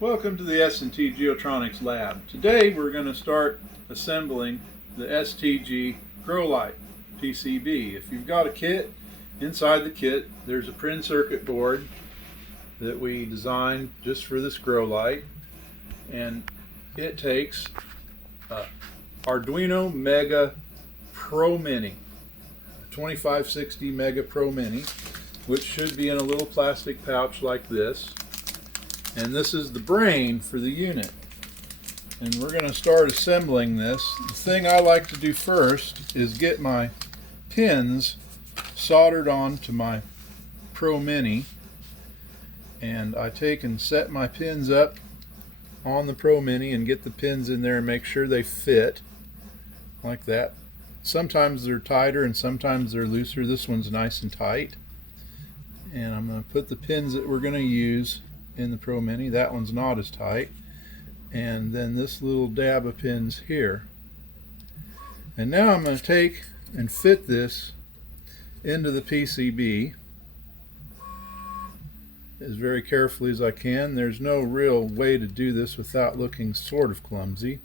Welcome to the S&T Geotronics Lab. Today we're going to start assembling the STG grow light PCB. If you've got a kit, inside the kit there's a printed circuit board that we designed just for this grow light, and it takes Arduino Mega Pro Mini, 2560 Mega Pro Mini, which should be in a little plastic pouch like this. And this is the brain for the unit. And we're going to start assembling this. The thing I like to do first is get my pins soldered onto my Pro Mini. And I take and set my pins up on the Pro Mini and get the pins in there and make sure they fit like that. Sometimes they're tighter and sometimes they're looser. This one's nice and tight. And I'm going to put the pins that we're going to use in the Pro Mini. That one's not as tight. And then this little dab of pins here. And now I'm going to take and fit this into the PCB as very carefully as I can. There's no real way to do this without looking sort of clumsy,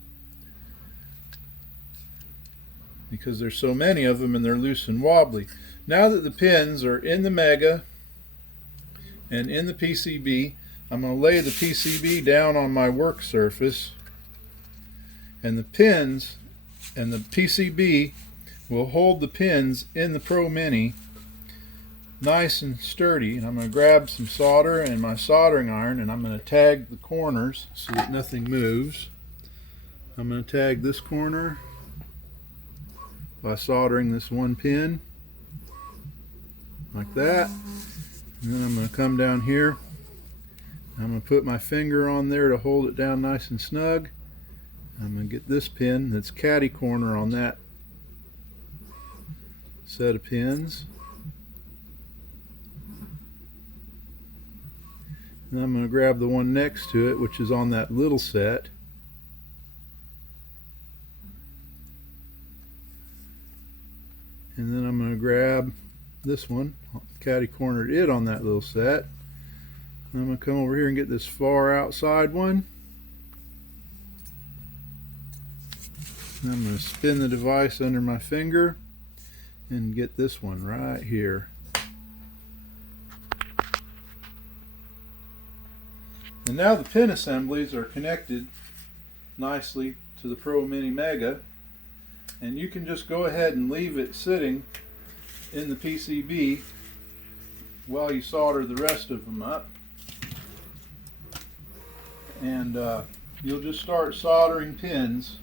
because there's so many of them and they're loose and wobbly. Now that the pins are in the Mega and in the PCB, I'm going to lay the PCB down on my work surface, and the pins and the PCB will hold the pins in the Pro Mini nice and sturdy. And I'm going to grab some solder and my soldering iron, and I'm going to tag the corners so that nothing moves. I'm going to tag this corner by soldering this one pin like that, and then I'm going to come down here. I'm going to put my finger on there to hold it down nice and snug. I'm going to get this pin that's catty corner on that set of pins. And I'm going to grab the one next to it, which is on that little set. And then I'm going to grab this one, catty cornered it on that little set. I'm going to come over here and get this far outside one. And I'm going to spin the device under my finger and get this one right here. And now the pin assemblies are connected nicely to the Pro Mini Mega, and you can just go ahead and leave it sitting in the PCB while you solder the rest of them up. And you'll just start soldering pins.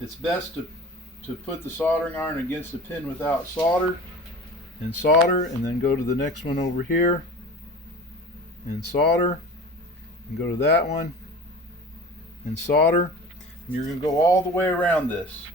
It's best to put the soldering iron against a pin without solder, and then go to the next one over here and solder, and go to that one and solder, and you're going to go all the way around this.